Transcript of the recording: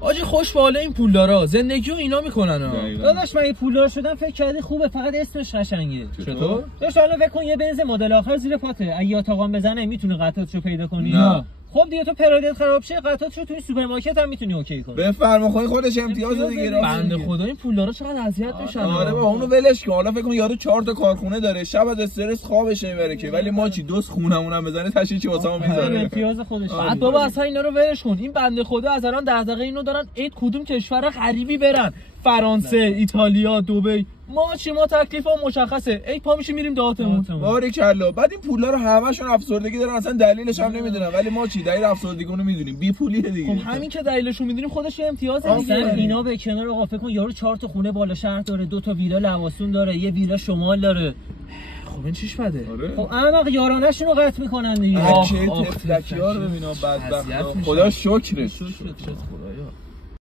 آجی خوش به حال این پولدارا زندگیو اینا میکنن ها. داداش من این پولدار شدم فکر کردی خوبه، فقط اسمش قشنگه. چطور؟ داش حالا فکر کن یه بنز مدل آخر زیر پاته، اگه یاتاقان بزنه میتونه قطعاتشو پیدا کنی؟ نه. خب دیگه تو پرایدت خراب شه قطعاتشو تو سوپرمارکت هم میتونی اوکی کنی. بفرما خودش امتیاز دیگه. بنده خدا این پولدارا چقدر اذیت میشن. آره با اونو ولش کن. حالا فکر کن یارو 4 تا کارخونه داره، شب از استرس خوابش نمیبره که، ولی ما چی دوست خونمون هم بزنه تشی چی واسمون میذاره. امتیاز خودش. بعد بابا اصلا اینا رو ولش کن. این بنده خدا از الان 10 دقیقه اینو دارن عید کدوم کشور غریبی برن، فرانسه، ایتالیا، دبی. ما چی، ما تکلیفمون مشخصه، ای پا میشیم میریم دهاتمون. باریکلا. بعد این پولا رو همشون افسردگی دارن، اصلا دلیلش هم نمیدونن، ولی ما چی دلیل افسردگی اونو میدونیم، بی پولیه دیگه. خب همین که دلیلشو میدونیم خودش یه امتیازه دیگه. اصلا اینا به کنار آقا فکر کن یارو 4 تا خونه بالا شهر داره، 2 تا ویلا لواسون داره، یه ویلا شمال داره. خب این چیش بده؟ خب احمق یارانه‌شون رو قطع میکنن دیگه. چه تفلکی‌ها رو ببینا بدبختا. خدا شکرش. خدایا.